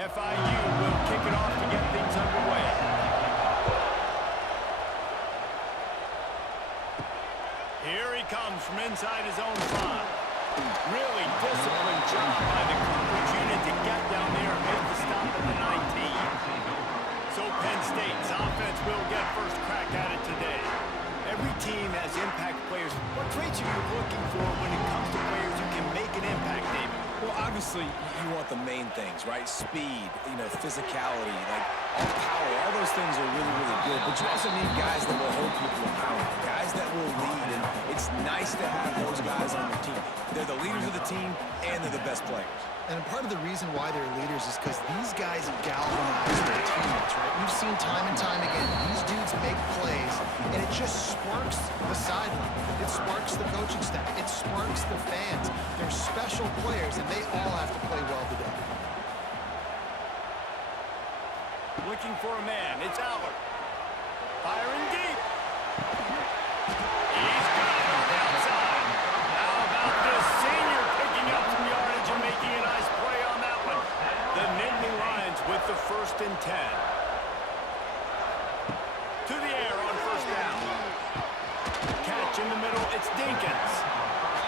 FIU will kick it off to get things underway. Here he comes from inside his own 5. Really disciplined job by the coverage unit to get down there and make the stop at the 19. So Penn State's offense will get first crack at it today. Every team has impact players. What traits are you looking for when it comes to players who can make an impact, David? Well, obviously, you want the main things, right? Speed, physicality, like all power. All those things are really, really good. But you also need guys that will hold people accountable, guys that will lead. And it's nice to have those guys on your team. They're the leaders of the team, and they're the best players. And part of the reason why they're leaders is because these guys galvanize their teammates, right? We've seen time and time again, these dudes make plays, and it just sparks the sideline. It sparks the coaching staff. It sparks the fans. They're special players, and they all have to play well today. Looking for a man. It's Allard. Firing deep. He's got it on the outside. How about this senior picking up some yardage and making a nice play on that one? The Nittany Lions with the 1st and 10. To the air on 1st down. Catch in the middle. It's Dinkins.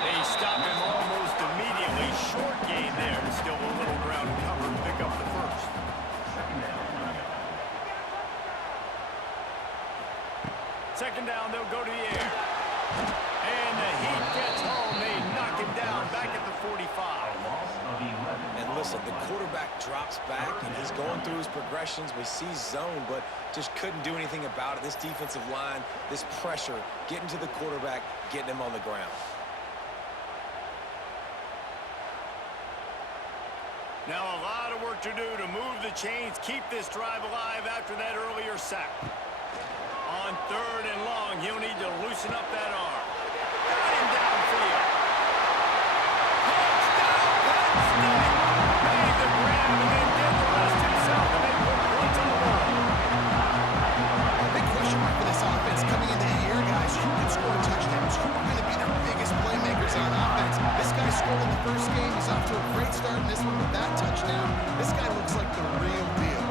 They stop him almost immediately. Short gain there. Still a little ground cover to pick up the 1st. Second down, they'll go to the air. And the Heat gets home. They knock him down back at the 45. And listen, the quarterback drops back, and he's going through his progressions. We see zone, but just couldn't do anything about it. This defensive line, this pressure, getting to the quarterback, getting him on the ground. Now a lot of work to do to move the chains, keep this drive alive after that earlier sack. On 3rd and long, he'll need to loosen up that arm. Got him downfield. Touchdown, Penn State! Made the grab and then did the rest himself, and they put points on the board. A big question mark for this offense coming into the year, guys. Who can score touchdowns? Who are going to be their biggest playmakers on offense? This guy scored in the first game. He's off to a great start in this one with that touchdown. This guy looks like the real deal.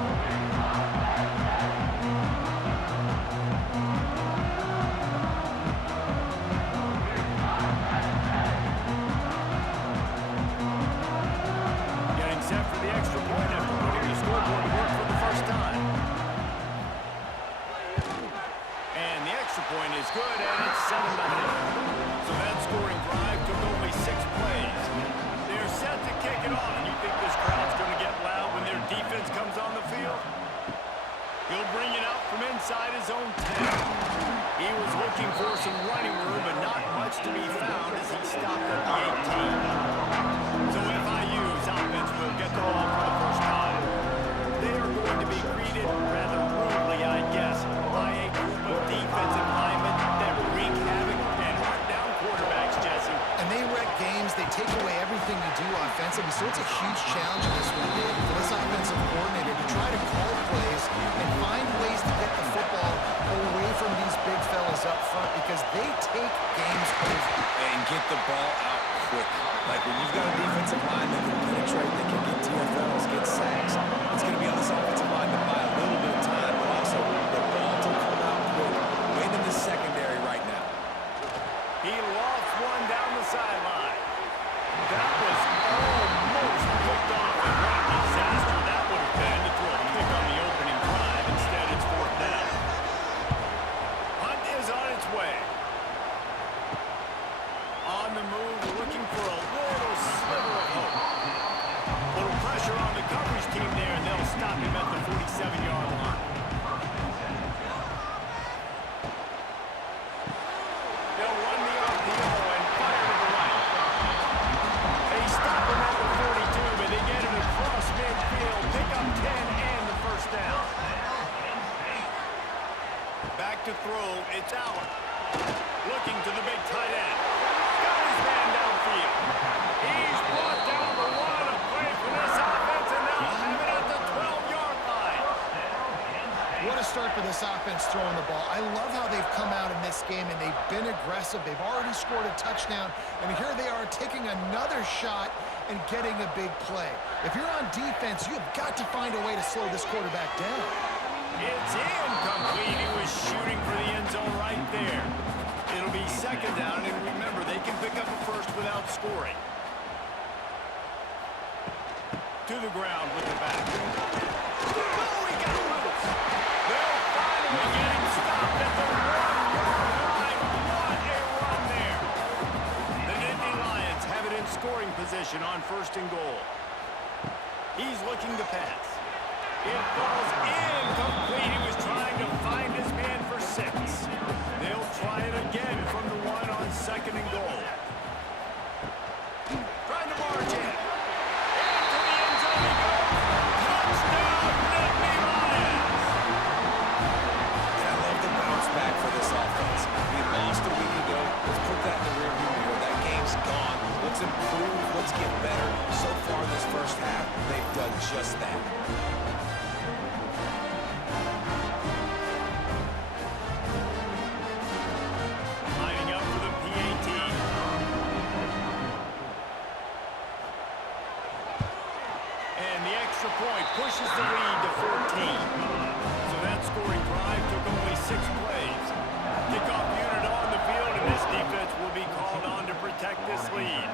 Point is good, and it's 7-0. So that scoring drive took only 6 plays. They're set to kick it off. You think this crowd's going to get loud when their defense comes on the field? He'll bring it out from inside his own 10. He was looking for some running room, but not much to be found as he stopped at the 18. So FIU's offense will get the ball for the first time. They are going to be greeted rather rudely, I guess, by a group of defensive linemen that wreak havoc and hunt down quarterbacks, Jesse. And they wreck games. They take away everything you do offensively. So it's a huge challenge in this one, David, for this offensive coordinator to try to call plays and find ways to get the football away from these big fellas up front because they take games over. And get the ball out quick. Like when you've got a defensive line that can penetrate, that can get TFLs, get sacks, it's going to be on this offensive line to buy a little bit of time, but also the ball to come out quick. Win in the secondary right now. He lost one down the sideline. That was almost picked off, and what a disaster that would have been to throw a pick on the opening drive. Instead, it's 4th down. Hunt is on its way. On the move, looking for a little sliver of hope. Little pressure on the coverage team there, and they'll stop him at the 47-yard line. They'll run the RPO and fire to the right. offense throwing the ball. I love how they've come out in this game, and they've been aggressive. They've already scored a touchdown, and here they are taking another shot and getting a big play. If you're on defense, you have got to find a way to slow this quarterback down. It's incomplete. He was shooting for the end zone right there. It'll be second down, and remember, they can pick up a first without scoring. To the ground with the back. Oh, he got loose. They'll finally get him stopped at the 1-yard line. What a run there. The Nittany Lions have it in scoring position on first and goal. He's looking to pass. It falls incomplete. He was trying to find his man for 6. They'll try it again from the 1 on second and goal. Trying to march in. Into the end zone he goes. Touchdown, Nittany Lions. And I love the bounce back for this offense. We lost a week ago. Let's put that in the rearview mirror. That game's gone. Let's improve. Let's get better. So far this first half, they've done just that. Point pushes the lead to 14. So that scoring drive took only 6 plays. Kickoff unit on the field, and this defense will be called on to protect this lead.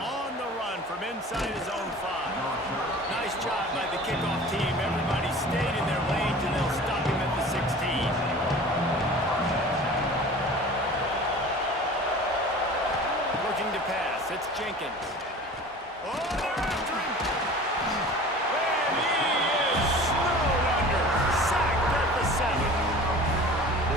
On the run from inside his own 5. Nice job by the kickoff team. Everybody stayed in their lanes, and they'll stop him at the 16. Looking to pass. It's Jenkins. Oh, they're after him.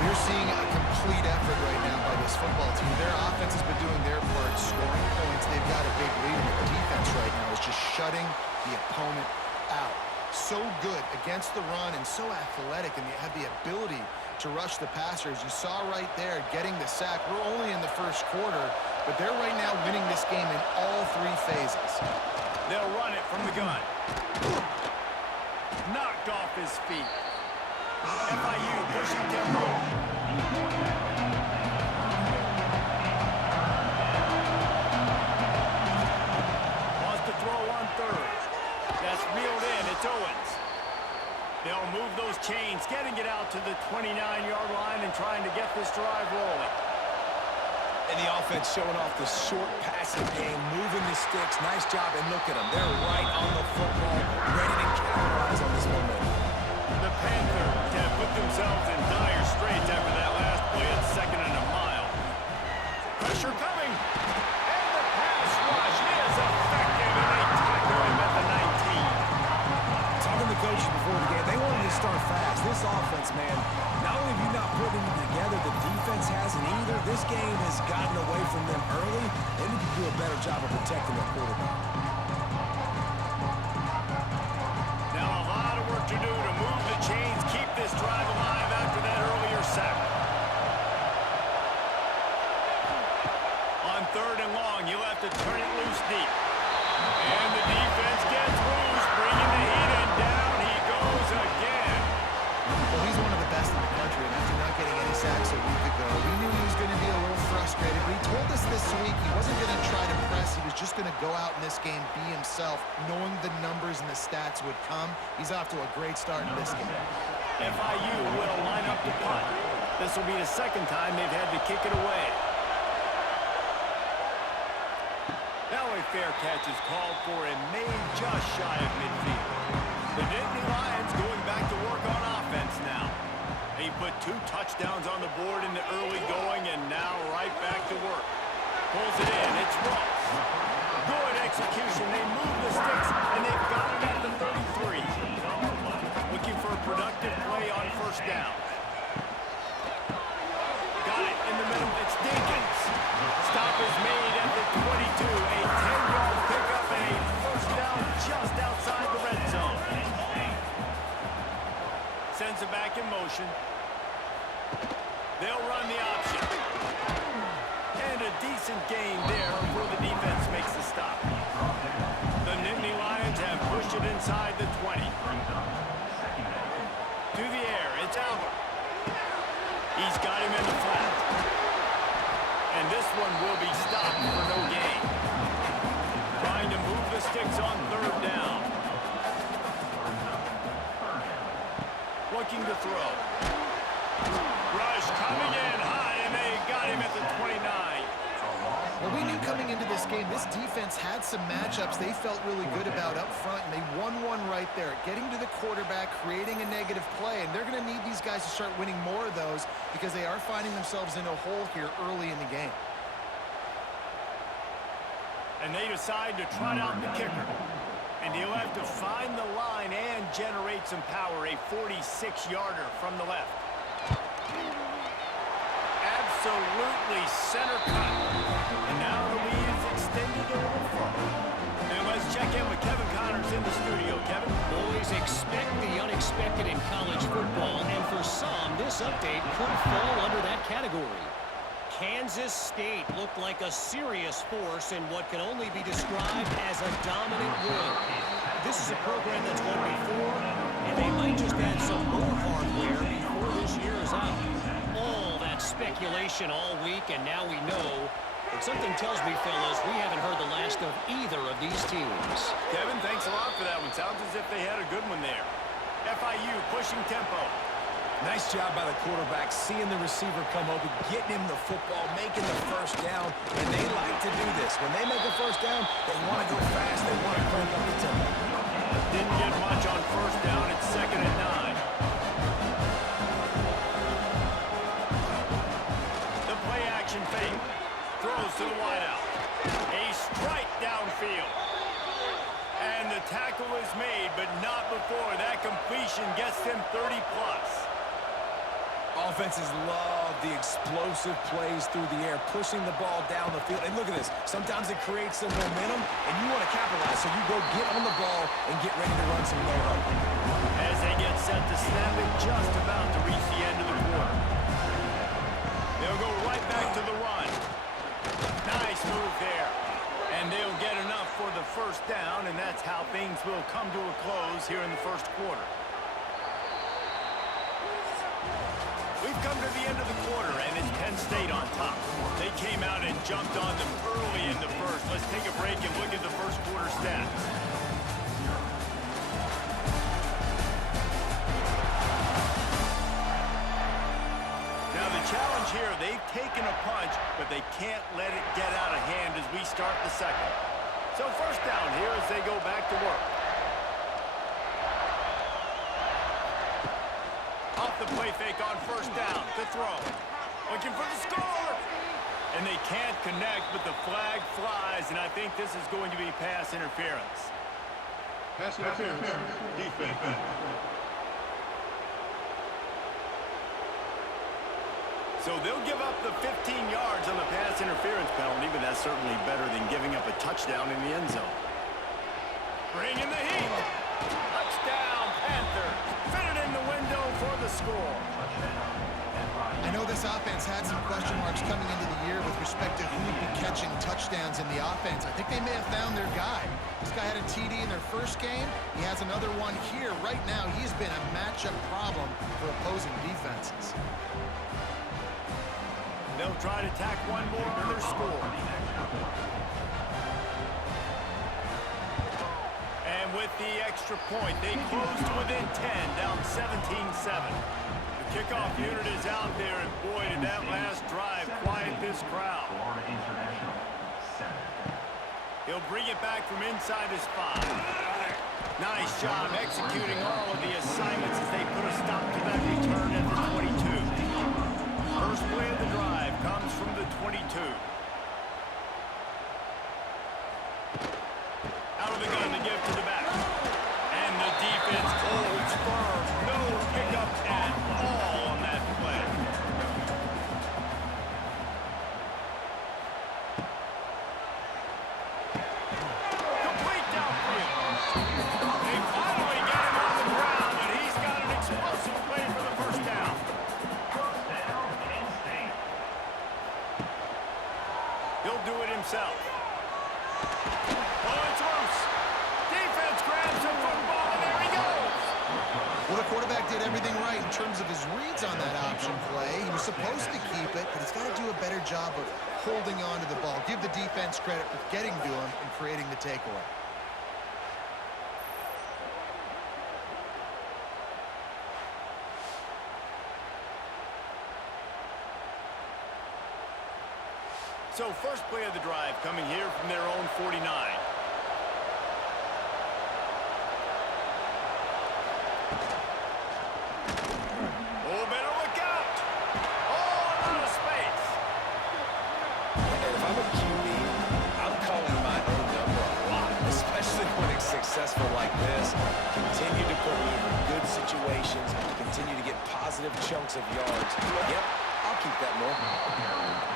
You're seeing a complete effort right now by this football team. Their offense has been doing their part, scoring points. They've got a big lead, and the defense right now is just shutting the opponent out. So good against the run and so athletic, and they have the ability to rush the passers. You saw right there getting the sack. We're only in the first quarter, but they're right now winning this game in all 3 phases. They'll run it from the gun. Knocked off his feet. FIU pushing tempo. Wants to throw on 3rd. That's reeled in. It's Owens. They'll move those chains, getting it out to the 29-yard line and trying to get this drive rolling. And the offense showing off the short passing game, moving the sticks. Nice job, and look at them. They're right on the football, ready to capitalize on this momentum. The Panthers have put themselves in dire straits after that last play at 2nd and a mile. Pressure coming. And the pass rush is effective, and they tackle him at the 19. Talking to the coaches before the game, they wanted to start fast. This offense, man, not only have you not put it together, the defense hasn't either. This game has gotten away from them early. They need to do a better job of protecting their quarterback. Now a lot of work to do to move the chains, keep this drive alive after that earlier sack. On 3rd and long, you'll have to turn it loose deep. And the defense gets loose, bringing the heat, and down he goes again. Well, he's one of the best in the country, and after not getting any sacks a week ago, we knew he was going to be a little frustrated, but he told us this week he wasn't going to try to press. He was just going to go out in this game, be himself, knowing the numbers and the stats would come. He's off to a great start in this game. FIU will line up to punt. This will be the 2nd time they've had to kick it away. Now a fair catch is called for and made just shy of midfield. The Nittany Lions going back to work on offense now. He put 2 touchdowns on the board in the early going, and now right back to work. Pulls it in. It's Ross. Good execution. They move the sticks, and they've got it at the 33. Looking for a productive play on 1st down. Got it in the middle. It's Jenkins. Stop is made at the 22. A 10-yard pickup and a 1st down just outside the red zone. Sends it back in motion. They'll run the option. And a decent gain there before the defense makes the stop. The Nittany Lions have pushed it inside the 20. To the air. It's out He's got him in the flat. And this one will be stopped for no gain. Trying to move the sticks on third down. Looking to throw. Rush coming in high, and they got him at the 29. Well, we knew coming into this game, this defense had some matchups they felt really good about up front, and they won one right there, getting to the quarterback, creating a negative play, and they're going to need these guys to start winning more of those because they are finding themselves in a hole here early in the game. And they decide to trot out the kicker. And he'll have to find the line and generate some power, a 46-yarder from the left. Absolutely center cut. And now the lead is extended a little further. And let's check in with Kevin Connors in the studio. Kevin? Boys, expect the unexpected in college football, and for some, this update could fall under that category. Kansas State looked like a serious force in what can only be described as a dominant win. This is a program that's won before, and they might just add some more hardware before this year is out. All that speculation all week, and now we know. But something tells me, fellas, we haven't heard the last of either of these teams. Kevin, thanks a lot for that one. Sounds as if they had a good one there. FIU pushing tempo. Nice job by the quarterback, seeing the receiver come open, getting him the football, making the first down, and they like to do this. When they make a first down, they want to go fast, they want to crank up the tempo. Didn't get much on first down. It's 2nd and 9. The play action fake. Throws to the wideout. A strike downfield. And the tackle is made, but not before that completion gets them 30-plus. Offenses love the explosive plays through the air, pushing the ball down the field. And look at this. Sometimes it creates some momentum, and you want to capitalize, so you go get on the ball and get ready to run some no-huddle. As they get set to snap it, just about to reach the end of the quarter. They'll go right back to the run. Nice move there. And they'll get enough for the first down, and that's how things will come to a close here in the first quarter. We've come to the end of the quarter, and it's Penn State on top. They came out and jumped on them early in the first. Let's take a break and look at the first quarter stats. Now the challenge here, they've taken a punch, but they can't let it get out of hand as we start the second. So first down here as they go back to work. Off the play fake on first down to throw. Looking for the score. And they can't connect, but the flag flies, and I think this is going to be pass interference. Pass interference, defense. So they'll give up the 15 yards on the pass interference penalty, but that's certainly better than giving up a touchdown in the end zone. Bring in the heat. Touchdown, Panthers. Fit it in the window for the score. I know this offense had some question marks coming into the year with respect to who would be catching touchdowns in the offense. I think they may have found their guy. This guy had a TD in their first game. He has another one here. Right now, he's been a matchup problem for opposing defenses. They'll try to tack one more on their score. And with the extra point, they close to within 10, down 17-7. The kickoff unit is out there, and boy, did that last drive quiet this crowd. He'll bring it back from inside his 5. Nice job executing all of the assignments as they put a stop to that return at the 22. First play of the drive comes from the 22. Out of the gun to give to the back. And the defense holds firm. No pickup at all on that play. Complete downfield. They finally get him on the ground, and he's got an explosive play for the first down. terms of his reads on that option play. He was supposed to keep it, but he's got to do a better job of holding on to the ball. Give the defense credit for getting to him and creating the takeaway. So first play of the drive coming here from their own 49. Oh, better look out. Oh, out of space. And if I'm a QB, I'm calling my own number a lot, especially when it's successful like this. Continue to put me in good situations, continue to get positive chunks of yards. Yep, I'll keep that more.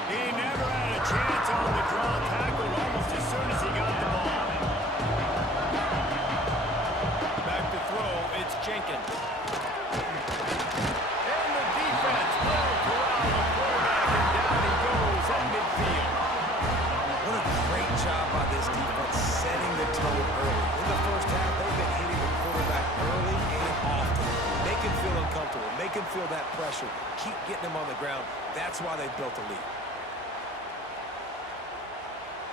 He never had a chance on the draw, tackled almost as soon as he got the ball. Back to throw, it's Jenkins. And the defense will corral the quarterback, and down he goes at midfield. What a great job by this defense setting the tone early. In the first half, they've been hitting the quarterback early and often. Make him feel uncomfortable. Make him feel that pressure. Keep getting him on the ground. That's why they built a lead.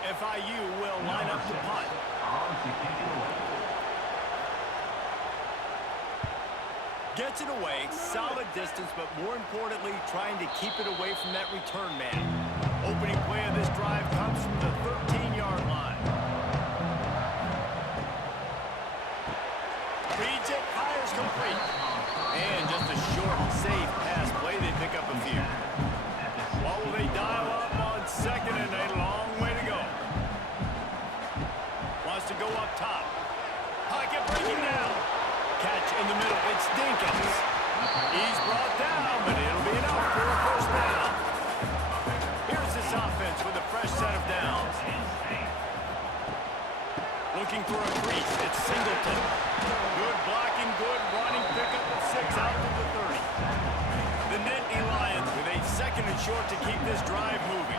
FIU will line up to punt. Gets it away, solid distance, but more importantly, trying to keep it away from that return man. Opening play of this drive comes from the 13-yard line. Reads it, fires complete. And just a short, safe pass play, they pick up a few. What will they dial up on second and a long way to go? Wants to go up top. Pocket breaking down. Catch in the middle. It's Dinkins. He's brought down, but it'll be enough for a first down. Here's this offense with a fresh set of downs. Looking for a crease. It's Singleton. Good blocking, good running. Pickup of 6 out to the 30. The Nittany Lions with a second and short to keep this drive moving.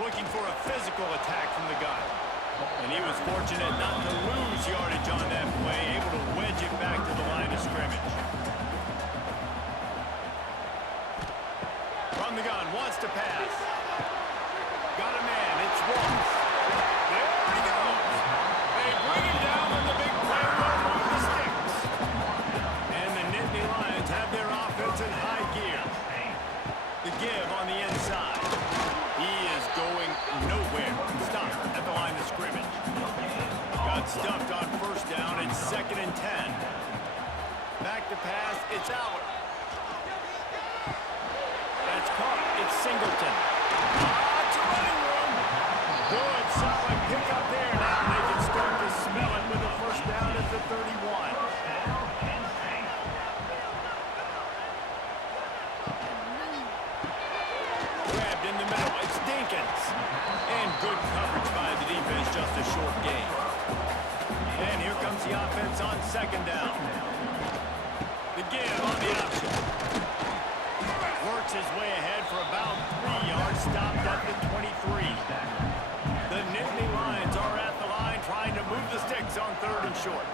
Looking for a physical attack from the gun. And he was fortunate not to lose yardage on that play, able to wedge it back to the line of scrimmage. From the gun, wants to pass. Got a man, it's Ross. There he goes. They bring him down and the big play will move the sticks. And the Nittany Lions have their offense in high gear. The give on the inside. He is going nowhere. Stop at the line of scrimmage. Got stuffed on first down. It's 2nd and 10. Back to pass. It's out. That's caught. It's Singleton. Lots of running room. Good, solid pickup there. Now they can start to smell it with a first down at the 31. Grabbed in the middle. It's Dinkins. And good coverage by the defense. Just a short gain. And here comes the offense on second down. The give on the option. Works his way ahead for about 3 yards. Stopped at the 23. The Nittany Lions are at the line trying to move the sticks on 3rd and short.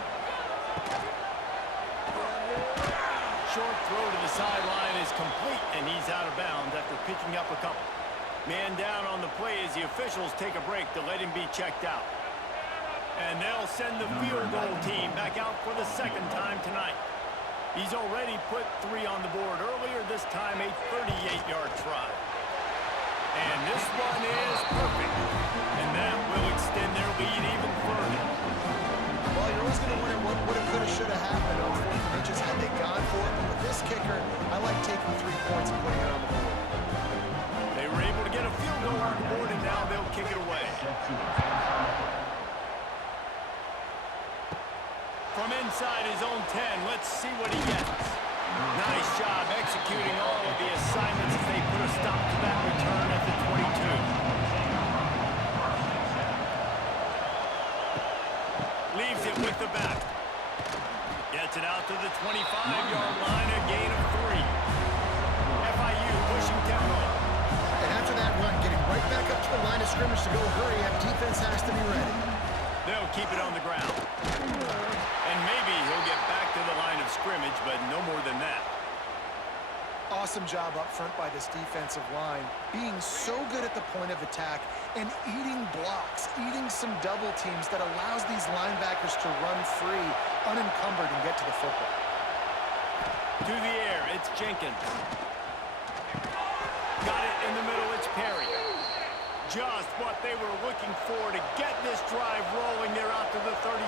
Short throw to the sideline is complete, and he's out of bounds after picking up a couple. Man down on the play as the officials take a break to let him be checked out. And they'll send the field goal team back out for the 2nd time tonight. He's already put 3 on the board earlier, this time a 38-yard try. And this one is perfect. And that will extend their lead even further. Well, you're always going to wonder what would have, could have, should have happened on 4th and inches had they gone for it. But with this kicker, I like taking 3 points and putting it on the board. They were able to get a field goal on the board, and now they'll kick it away. From inside his own 10, let's see what he gets. Nice job executing all of the assignments as they put a stop to that return at the 22. Leaves it with the back. Gets it out to the 25-yard line, a gain of 3. FIU pushing tempo. And after that run, getting right back up to the line of scrimmage to go hurry up, defense has to be ready. They'll keep it on the ground. And maybe he'll get back to the line of scrimmage, but no more than that. Awesome job up front by this defensive line, being so good at the point of attack and eating blocks, eating some double teams that allows these linebackers to run free, unencumbered, and get to the football. To the air, it's Jenkins. Got it in the middle, it's Perry. Just what they were looking for to get this drive rolling. They're out to the 35.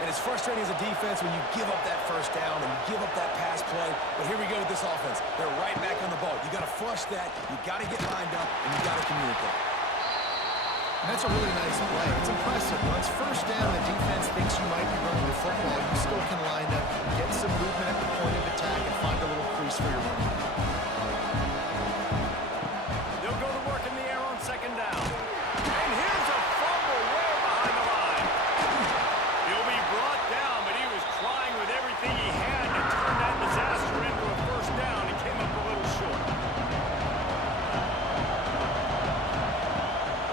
And it's frustrating as a defense when you give up that first down and you give up that pass play. But here we go with this offense. They're right back on the ball. You got to flush that. You got to get lined up, and you got to communicate. And that's a really nice play. It's impressive. Once first down, the defense thinks you might be running the football. You still can line up, get some movement at the point of attack, and find a little crease for your running back. They'll go to work in the air on second down. And here's a fumble way behind the line. He'll be brought down, but he was trying with everything he had to turn that disaster into a first down. He came up a little short.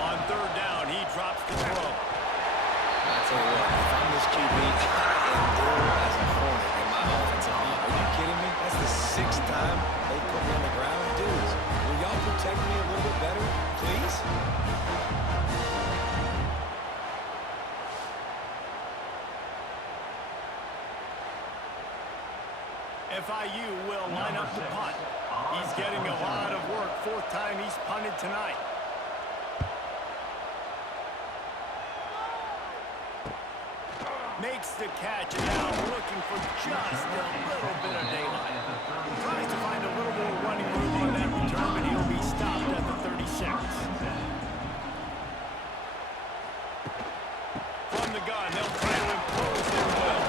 On third down, he drops the throw. I tell you what, if I'm this QB, I am ill as a hornet in my offensive line. Are you kidding me? That's the 6th time they put me on the ground. Dudes, will y'all protect me a little bit better, please? FIU will line up the punt. He's getting a lot of work. 4th time he's punted tonight. Makes the catch, and now looking for just a little bit of daylight. Tries to find a little more running room on that return, but he'll be stopped at the 36. From the gun, they'll try to impose their will.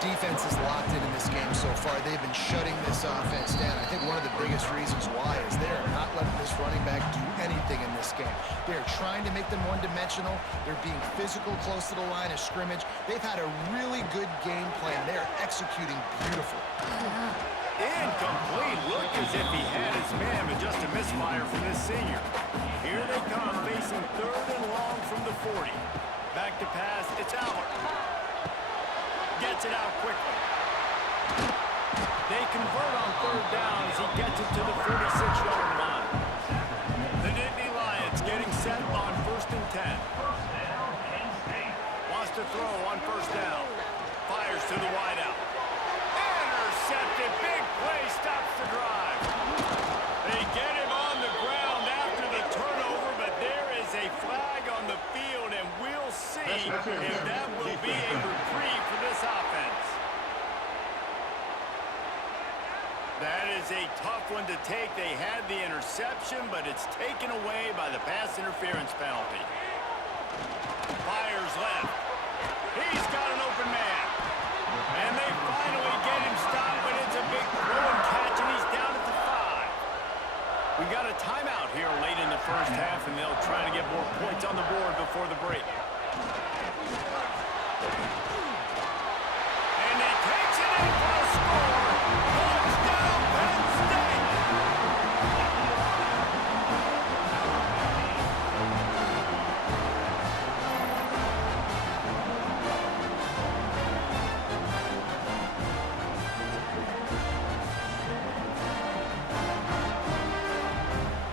Defense is locked in this game so far. They've been shutting this offense down. I think one of the biggest reasons why is they are not letting this running back do anything in this game. They are trying to make them one-dimensional. They're being physical close to the line of scrimmage. They've had a really good game plan. They're executing beautifully. Incomplete. Looked as if he had his man, but just a misfire from this senior. Here they come, facing 3rd and long from the 40. Back to pass, it's Allard. Gets it out quickly. They convert on 3rd down as he gets it to the 46-yard line. The Nittany Lions getting set on 1st and 10. Wants to throw on 1st down. Fires to the wideout. Intercepted. Big play stops the drive. They get him on the ground after the turnover, but there is a flag on the field, and we'll see if that will be a reprieve for this offense. That is a tough one to take. They had the interception, but it's taken away by the pass interference penalty. Fires left. He's got an open man. And they finally get him stopped, but it's a big throw and catch, and he's down at the 5. We got a timeout here late in the first half, and they'll try to get more points on the board before the break. And he takes it in for a score. Touchdown, Penn State!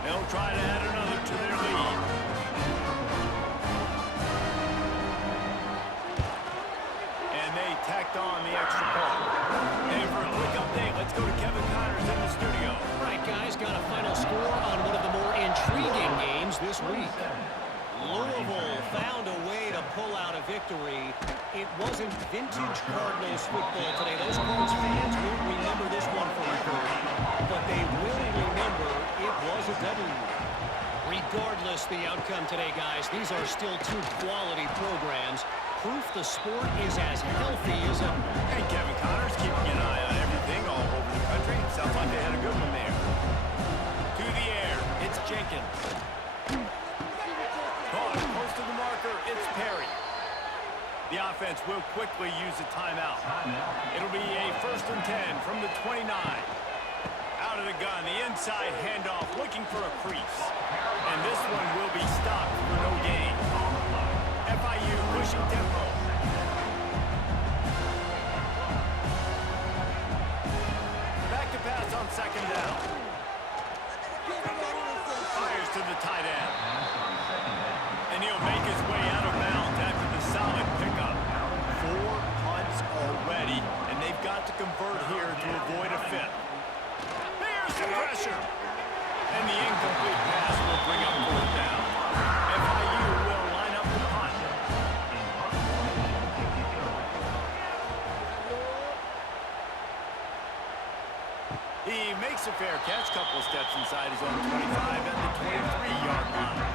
They'll try to add another to their lead. And they tacked on the extra point. And for a quick update, let's go to Kevin Connors in the studio. Right, guys, got a final score on one of the more intriguing games this week. Louisville found a way to pull out a victory. It wasn't vintage Cardinals football today. Those Cards fans won't remember this one for record, but they will remember it was a W. Regardless the outcome today, guys, these are still 2 quality programs. Proof the sport is as healthy as ever. Hey, Kevin Connors keeping an eye on everything all over the country. Sounds like they had a good one there. To the air, it's Jenkins. Caught close to the marker, it's Perry. The offense will quickly use a timeout. It'll be a 1st and 10 from the 29. Out of the gun, the inside handoff, looking for a crease. And this one will be stopped for no gain. to the tight end. And he'll make his way out of bounds after the solid pickup. 4 punts already, and they've got to convert here to avoid a fifth. There's the pressure. And the incomplete pass will bring up 4th down. FIU will line up the punt. He makes a fair catch, couple steps inside his own 25 at the 23-yard line.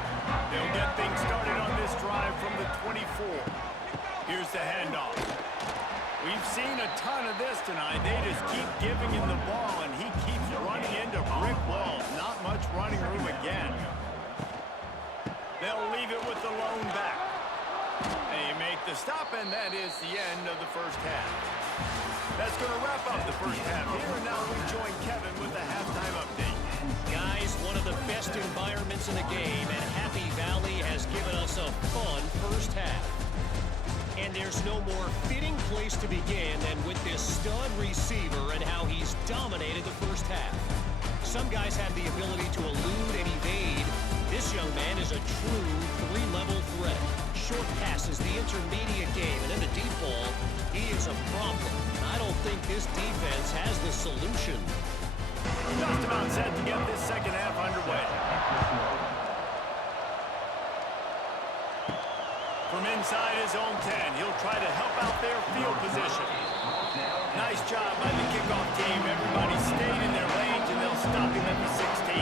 They'll get things started on this drive from the 24. Here's the handoff. We've seen a ton of this tonight. They just keep giving him the ball, and he keeps running into brick walls. Not much running room again. They'll leave it with the lone back. They make the stop, and that is the end of the first half. That's going to wrap up the first half here, and now we join Kevin with the halftime update. Guys, one of the best environments in the game, and Happy Valley has given us a fun first half. And there's no more fitting place to begin than with this stud receiver and how he's dominated the first half. Some guys have the ability to elude and evade. This young man is a true 3-level threat. Short passes, the intermediate game, and then the deep ball, he is a problem. I don't think this defense has the solution. Just about set to get this second half underway. From inside his own 10, he'll try to help out their field position. Nice job by the kickoff team. Everybody stayed in their lanes, and they'll stop him at the 16.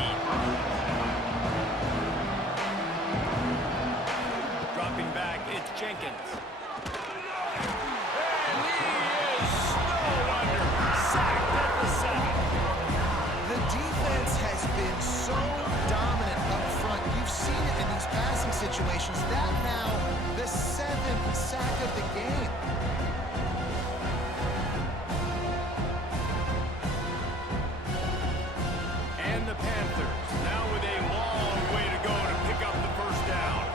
Dropping back, it's Jenkins. And he is snowed under. Sacked at the 7. The defense has been so dominant up front. You've seen it in these passing situations. That now, the 7th sack of the game. And the Panthers, now with a long way to go to pick up the first down.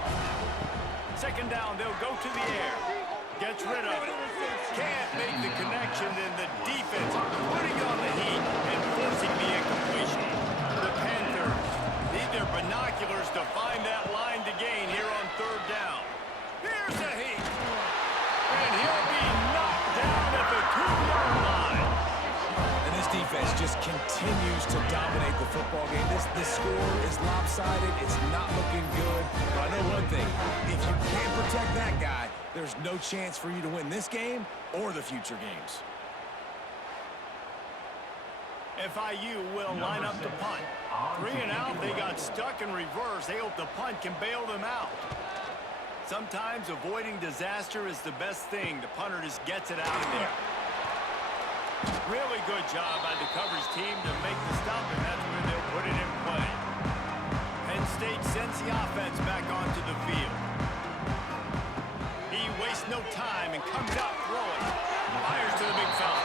Second down, they'll go to the air. Gets rid of it. Can't make the connection, and the defense putting on the heat and forcing the incompletion. The Panthers need their binoculars to find that line to gain here on 3rd down. Here's the heat. And he'll be knocked down at the 2-yard line. And this defense just continues to dominate the football game. This score is lopsided. It's not looking good. But I know one thing. If you can't protect that guy, there's no chance for you to win this game or the future games. FIU will line up to punt. 3 and out, they got stuck in reverse. They hope the punt can bail them out. Sometimes avoiding disaster is the best thing. The punter just gets it out of there. Really good job by the coverage team to make the stop, and that's where they'll put it in play. Penn State sends the offense back onto the field. He wastes no time and comes out throwing. Fires to the big fella.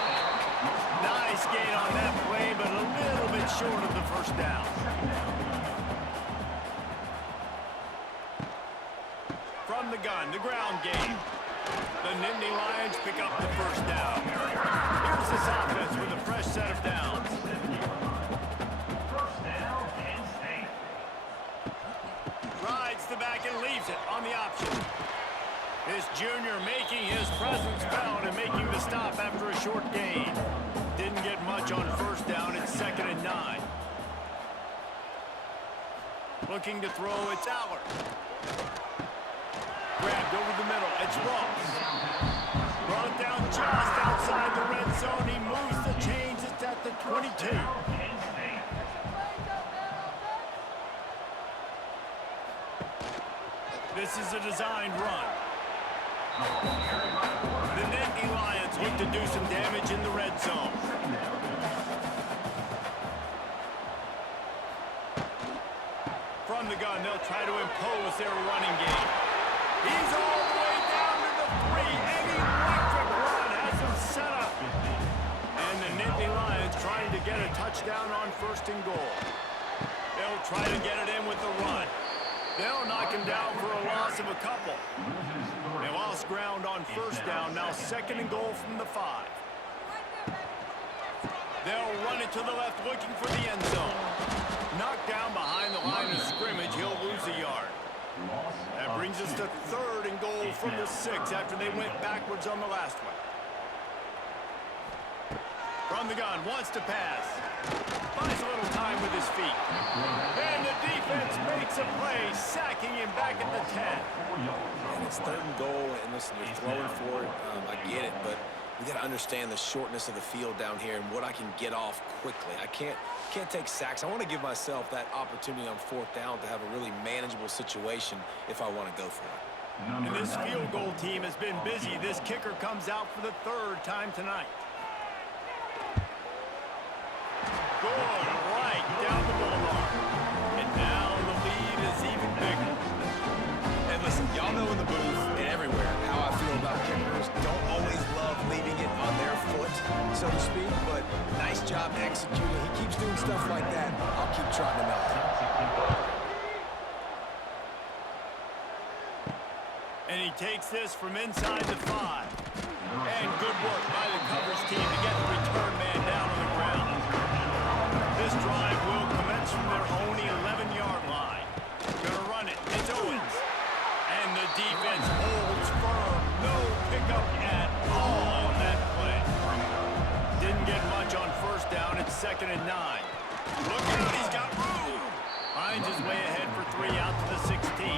Nice gain on that play, but a little bit short of the first down. From the gun, the ground game. The Nittany Lions pick up the first down. Here's this offense with a fresh set of downs. First down, Penn State. Rides the back and leaves it on the option. This junior making his presence felt and making the stop after a short gain. Didn't get much on first down. It's 2nd and 9. Looking to throw, it's Allard. Grabbed over the middle, it's Ross. Brought down just outside the red zone. He moves the chains, it's at the 22. This is a designed run. The Nittany Lions look to do some damage in the red zone. From the gun, they'll try to impose their running game. He's all the way down to the 3. An electric run has him set up. And the Nittany Lions trying to get a touchdown on 1st and goal. They'll try to get it in with the run. They'll knock him down for a loss of a couple. They lost ground on 1st down, now 2nd and goal from the 5. They'll run it to the left, looking for the end zone. Knocked down behind the line of scrimmage. third and goal from the 6 after they went backwards on the last one. From the gun, wants to pass. Finds a little time with his feet. And the defense makes a play, sacking him back at the 10. And it's third and goal, and listen, you're throwing for it. I get it, but we got to understand the shortness of the field down here and what I can get off quickly. I can't take sacks. I want to give myself that opportunity on fourth down to have a really manageable situation if I want to go for it. And this field goal team has been busy. This kicker comes out for the 3rd time tonight. Good, right down the boulevard. And now the lead is even bigger. And listen, y'all know in the booth and everywhere how I feel about kickers. Don't always love leaving it on their foot, so to speak, but nice job executing. He keeps doing stuff like that. I'll keep trotting him out there. And he takes this from inside the 5. And good work by the coverage team to get the return man down on the ground. This drive will commence from their own 11-yard line. Gonna run it. It's Owens. And the defense holds firm. No pickup at all on that play. Didn't get much on first down. It's 2nd and 9. Look out, he's got room. Finds his way ahead for 3 out to the 16.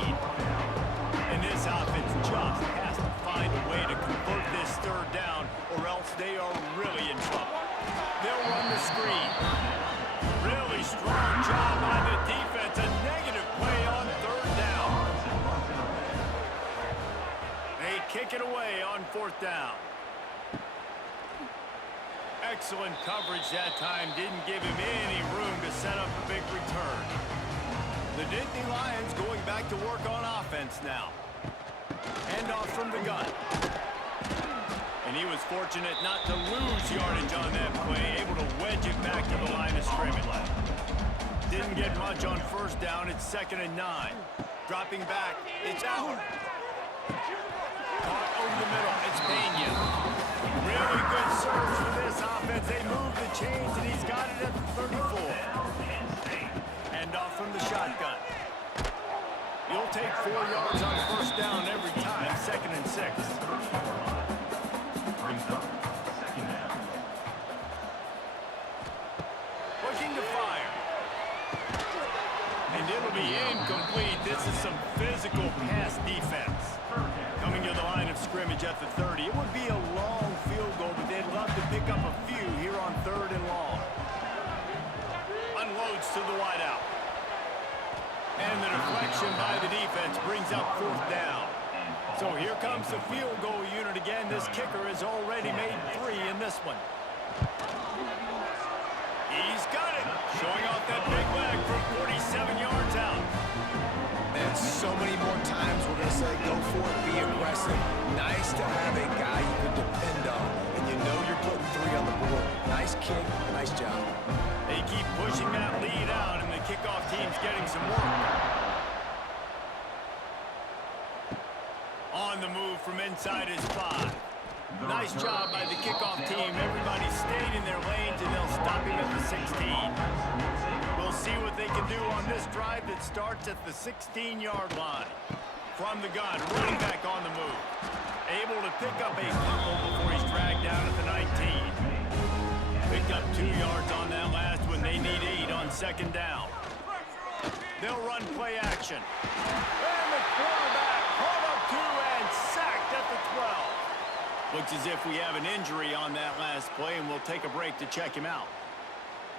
And this offense just has to find a way to convert this 3rd down, or else they are really in trouble. They'll run the screen. Really strong job by the defense. A negative play on 3rd down. They kick it away on 4th down. Excellent coverage that time. Didn't give him any room to set up a big return. The Nittany Lions going back to work on offense now. Handoff from the gun. And he was fortunate not to lose yardage on that play, able to wedge it back to the line of scrimmage. Didn't get much on first down. It's 2nd and 9. Dropping back, it's Allen. Caught over the middle, it's Pena. Really good surge for this offense. They move the chains, and he's got it at the 34. Handoff from the shotgun. You'll take 4 yards on first down every time. 2nd and 6. Looking to fire. And it'll be incomplete. This is some physical pass defense. Coming to the line of scrimmage at the 30. It would be a long field goal, but they'd love to pick up a few here on 3rd and long. Unloads to the wideout. And the deflection by the defense brings up 4th down. So here comes the field goal unit again. This kicker has already made 3 in this one. He's got it. Showing off that big leg from 47 yards out. Man, so many more times we're going to say go for it, be aggressive. Nice to have a guy you can depend on, and you know you're putting 3 on the board. Nice kick, nice job. They keep pushing that lead out, and the kickoff team's getting some work. On the move from inside his 5. Nice job by the kickoff team. Everybody stayed in their lanes, and they'll stop him at the 16. We'll see what they can do on this drive that starts at the 16-yard line. From the gun, running back on the move. Able to pick up a couple before he's dragged down at the 19. Picked up 2 yards on that last one. They need 8 on 2nd down. They'll run play action. And the quarterback pulled up 2 and sacked at the 12. Looks as if we have an injury on that last play, and we'll take a break to check him out.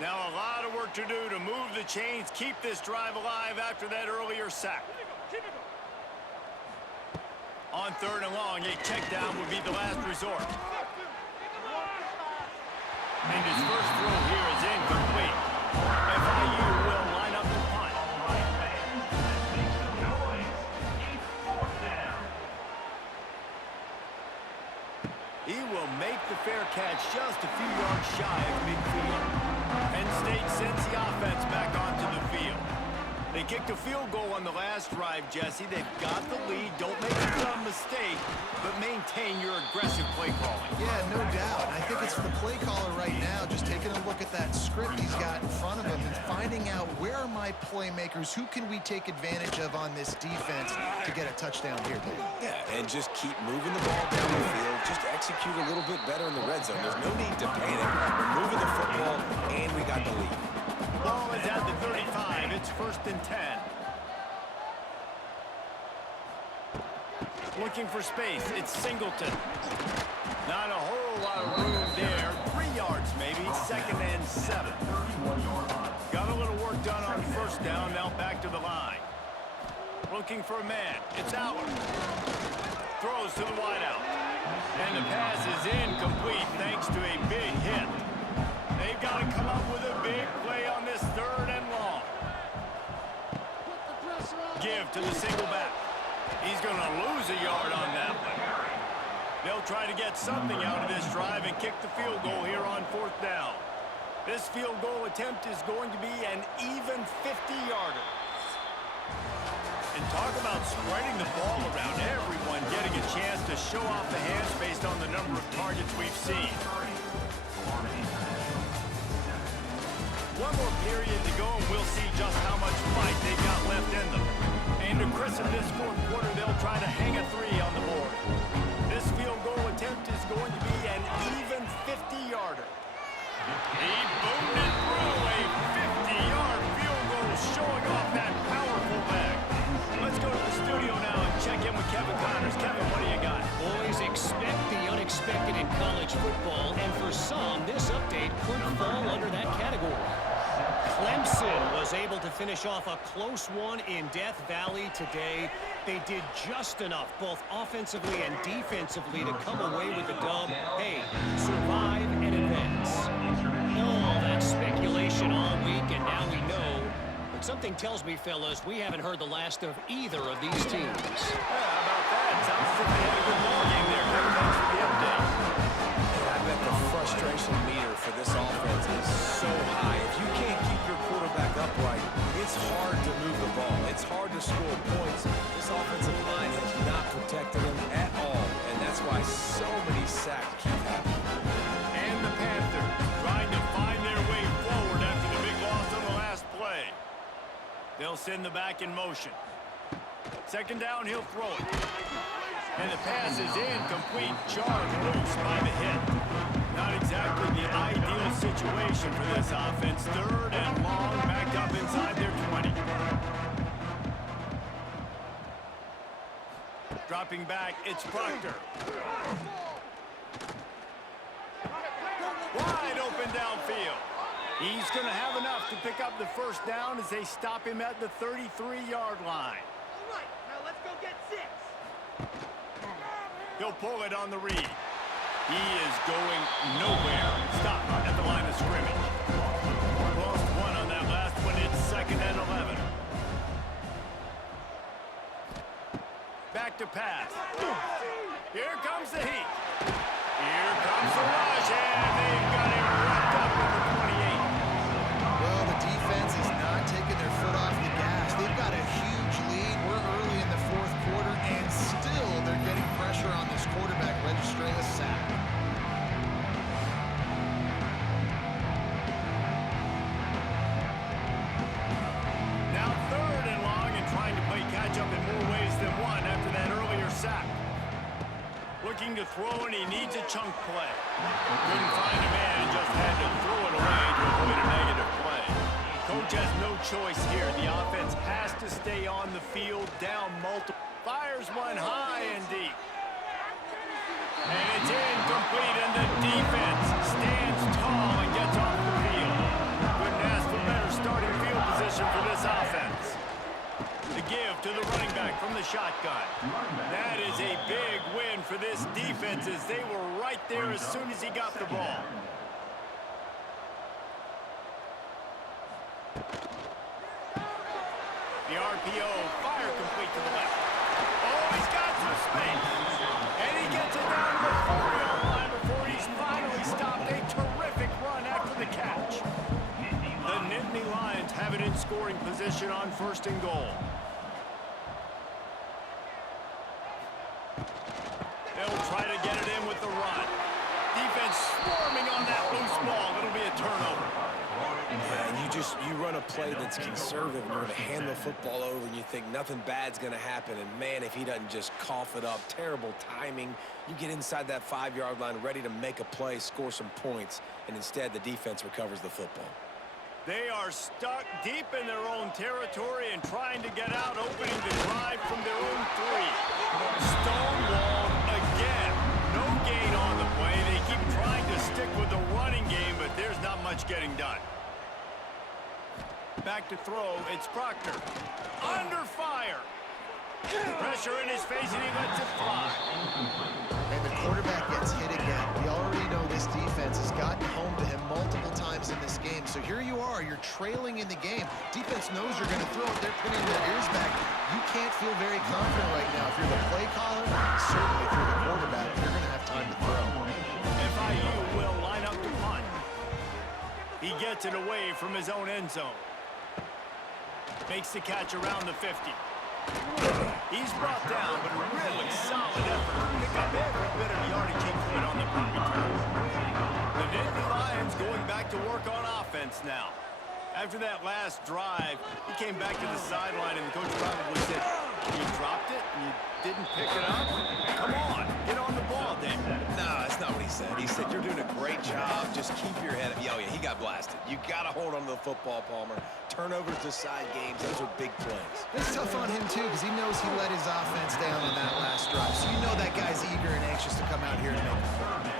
Now a lot of work to do to move the chains, keep this drive alive after that earlier sack. On 3rd and long, a check down would be the last resort. And his first throw here is incomplete. FIU will line up to punt. He will make the fair catch just a few yards shy of midfield. Penn State sends the offense back onto the field. They kicked a field goal on the last drive, Jesse. They've got the lead. Don't make a dumb mistake, but maintain your aggressive play calling. Yeah, no doubt. I think it's the play caller right now just taking a look at that script he's got in front of him and finding out where are my playmakers, who can we take advantage of on this defense to get a touchdown here, Dave. Yeah, and just keep moving the ball down the field. Just execute a little bit better in the red zone. There's no need to panic. We're moving the football, and we got the lead. Ball is at the 35. It's 1st and 10. Looking for space. It's Singleton. Not a whole lot of room there. 3 yards maybe. 2nd and 7. Got a little work done on 1st down. Now back to the line. Looking for a man. It's Allen. Throws to the wideout. And the pass is incomplete thanks to a big hit. They've got to come up with a big play on this 3rd and long. Give to the single back. He's going to lose a yard on that one. They'll try to get something out of this drive and kick the field goal here on 4th down. This field goal attempt is going to be an even 50-yarder. And talk about spreading the ball around, everyone getting a chance to show off the hands based on the number of targets we've seen. One more period to go, and we'll see just how much fight they've got left in them. And to christen this 4th quarter, they'll try to hang a 3 on the board. This field goal attempt is going to be an even 50-yarder. He boomed it through a 50-yard field goal, showing off that powerful leg. Let's go to the studio now and check in with Kevin Connors. Kevin, what do you got? Boys, expect the unexpected in college football, and for some, this update could fall under that category. Clemson was able to finish off a close one in Death Valley today. They did just enough, both offensively and defensively, to come away with the dub. Hey, survive and advance. All that speculation all week, and now we know. But something tells me, fellas, we haven't heard the last of either of these teams. Yeah, how about that? Sounds as if they had a good ball game there. Kevin, thanks for the update. I bet the frustration meter for this offense is so high. If you can't keep your quarterback upright, it's hard to move the ball. It's hard to score points. This offensive line has not protected him at all, and that's why so many sacks keep happening. And the Panthers trying to find their way forward after the big loss on the last play. They'll send the back in motion. 2nd down, he'll throw it. And the pass is incomplete, jarred loose by the hit. Not exactly the ideal situation for this offense. 3rd and long, backed up inside their 20. Dropping back, it's Proctor. Wide open downfield. He's going to have enough to pick up the 1st down as they stop him at the 33-yard line. All right, now let's go get 6. He'll pull it on the read. He is going nowhere. Stop at the line of scrimmage. Lost 1 on that last one. It's 2nd and 11. Back to pass. Here comes the heat. Here comes the rush, and they've got him wrapped up with the 28. Well, the defense is not taking their foot off the gas. They've got a huge lead. We're early in the 4th quarter, and still they're getting pressure on this quarterback, registering a sack. Now 3rd and long, and trying to play catch-up in more ways than one after that earlier sack. Looking to throw, and he needs a chunk play. Couldn't find a man and just had to throw it away to avoid a negative play. Coach has no choice here. The offense has to stay on the field, down multiple. Fires one high and deep. And it's incomplete, and the defense stands tall and gets off the field. Couldn't ask for better starting field position for this offense. The give to the running back from the shotgun. That is a big win for this defense as they were right there as soon as he got the ball. The RPO, fire complete to the left. Oh, he's got some space. And he gets it down to the 40-yard line before he's finally stopped. A terrific run after the catch. The Nittany Lions have it in scoring position. position on 1st and goal. They'll try to get it in with the run. Defense swarming on that loose ball. It'll be a turnover. Yeah, and you run a play that's conservative, and you're going to hand the football over, and you think nothing bad's going to happen. And, man, if he doesn't just cough it up, terrible timing. You get inside that 5-yard line ready to make a play, score some points, and instead the defense recovers the football. They are stuck deep in their own territory and trying to get out, opening the drive from their own 3. Stonewalled again. No gain on the play. They keep trying to stick with the running game, but there's not much getting done. Back to throw, it's Proctor. Under fire. Pressure in his face, and he lets it fly. And the quarterback gets hit again. We already know this defense has gotten home to him multiple times in this game. So here you are, you're trailing in the game. Defense knows you're going to throw it. They're putting their ears back. You can't feel very confident right now. If you're the play caller, certainly if you're the quarterback, you're going to have time to throw. FIU will line up to punt. He gets it away from his own end zone. Makes the catch around the 50. He's brought down, but a really solid effort to pick up every bit of yardage he could on the punt return. The Nittany Lions going back to work on offense now. After that last drive, he came back to the sideline, and the coach probably said, "You dropped it? You didn't pick it up? Come on, get on the ball, Dan." No, that's not what he said. He said, "You're doing a great job. Just keep your head up." Oh, yeah, he got blasted. You got to hold on to the football, Palmer. Turnovers decide games. Those are big plays. It's tough on him, too, because he knows he let his offense down on that last drive. So you know that guy's eager and anxious to come out here and make a play.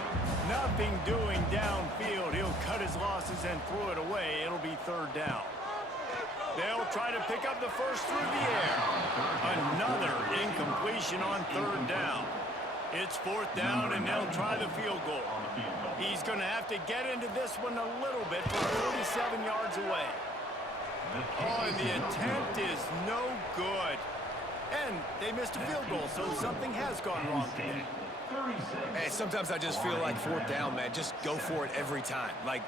Nothing doing downfield. He'll cut his losses and throw it away. It'll be 3rd down. They'll try to pick up the first through the air. Another incompletion on 3rd down. It's 4th down, and they'll try the field goal. He's going to have to get into this one a little bit from 47 yards away. Oh, and the attempt is no good. And they missed a field goal, so something has gone wrong today. Hey, sometimes I just feel like 4th down, man. Just go for it every time. Like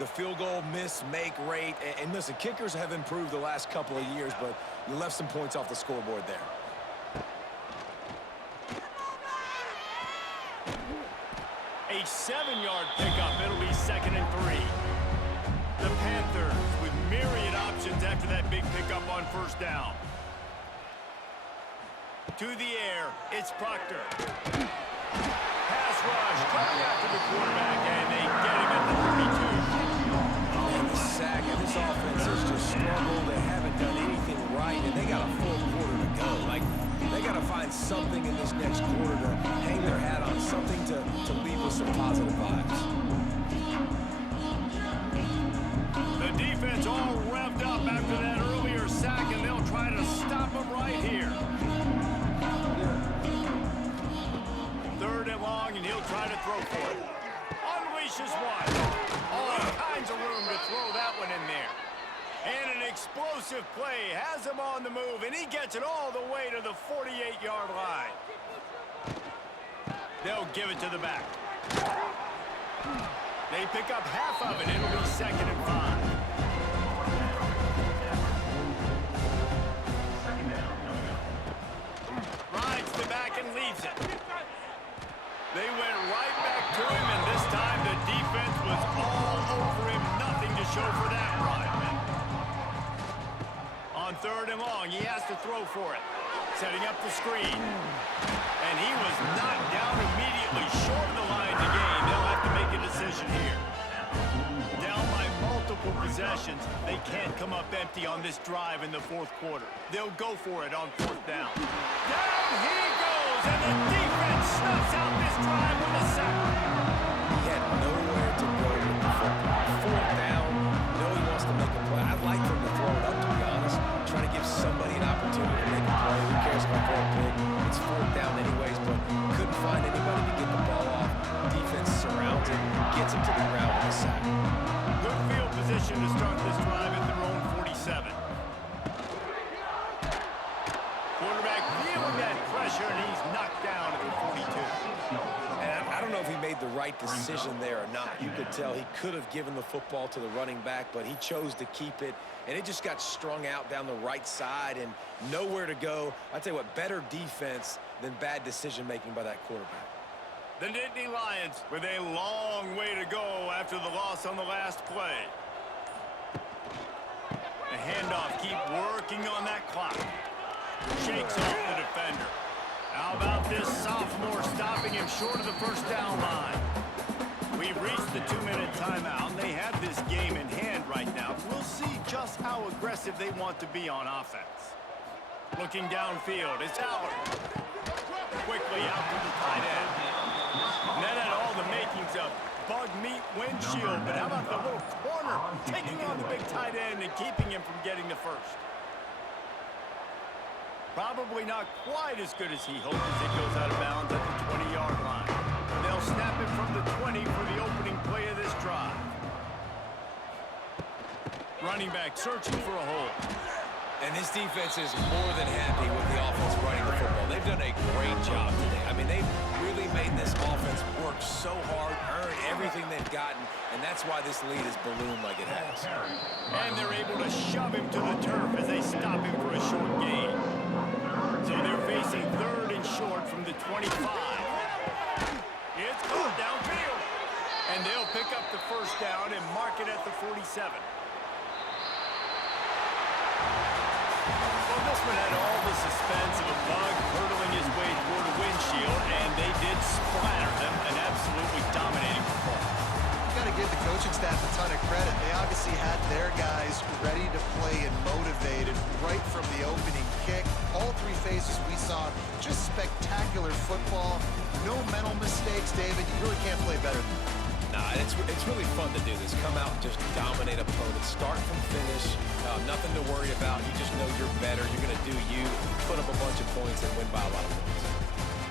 the field goal miss, make rate. And listen, kickers have improved the last couple of years, but you left some points off the scoreboard there. A 7-yard pickup. It'll be 2nd and 3. The Panthers with myriad options after that big pickup on 1st down. To the air, it's Proctor. Pass rush, coming after the quarterback, and they get him at the 32. And the sack, and this offense has just struggled. They haven't done anything right, and they got a full quarter to go. Like, they got to find something in this next quarter to hang their hat on, something to leave with some positive vibes. The defense all revved up after that earlier sack, and they'll try to stop him right here. 3rd and long, and he'll try to throw for it. Unleashes one. All kinds of room to throw that one in there. And an explosive play has him on the move, and he gets it all the way to the 48-yard line. They'll give it to the back. They pick up half of it. It'll be 2nd and 5. Rides the back and leaves it. They went right back to him, and this time the defense was all over him. Nothing to show for that run. On 3rd and long, he has to throw for it. Setting up the screen. And he was knocked down immediately short of the line to gain. They'll have to make a decision here. Down by multiple possessions, they can't come up empty on this drive in the 4th quarter. They'll go for it on 4th down. Down he goes, and the defense snuffs out this drive with a sack. He had nowhere to go with the football. 4th down, he wants to make a play. I'd like for him to throw it up, to be honest. Trying to give somebody an opportunity to make a play. Who cares if I throw a pick? It's 4th down anyways, but couldn't find anybody to get the ball off. Defense surrounds him, gets him to the ground with a sack. Good field position to start this drive at their own 47. quarterback feeling that pressure, and he's knocked down at the 42. And I don't know if he made the right decision there or not. You could tell he could have given the football to the running back, but he chose to keep it, and it just got strung out down the right side and nowhere to go. I tell you what, better defense than bad decision-making by that quarterback. The Nittany Lions with a long way to go after the loss on the last play. The handoff, keep working on that clock. Shakes off the defender. How about this sophomore stopping him short of the first down line? We've reached the 2-minute timeout, and they have this game in hand right now. We'll see just how aggressive they want to be on offense. Looking downfield, it's Howard. Quickly out to the tight end. And that had all the makings of bug meat windshield, but how about the little corner taking on the big tight end and keeping him from getting the first? Probably not quite as good as he hoped as it goes out of bounds at the 20-yard line. They'll snap it from the 20 for the opening play of this drive. Running back searching for a hole. And this defense is more than happy with the offense running the football. They've done a great job today. I mean, they've really made this offense work so hard, earn everything they've gotten, and that's why this lead has ballooned like it has. And they're able to shove him to the turf as they stop him for a short gain. So they're facing 3rd and short from the 25. It's caught downfield. And they'll pick up the first down and mark it at the 47. Well, this one had all the suspense of a bug hurtling his way toward a windshield, and they did splatter them, an absolutely dominating performance. You got to give the coaching staff a ton of credit. They obviously had their guys ready to play and motivated right from the opening kick. All 3 phases we saw, just spectacular football. No mental mistakes, David. You really can't play better than that. Nah, it's really fun to do this. Come out and just dominate opponents. Start from finish. Nothing to worry about. You just know you're better. You're going to do you, put up a bunch of points, and win by a lot of points.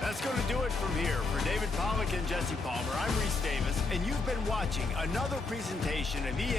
That's going to do it from here. For David Pollack and Jesse Palmer, I'm Reese Davis, and you've been watching another presentation of EA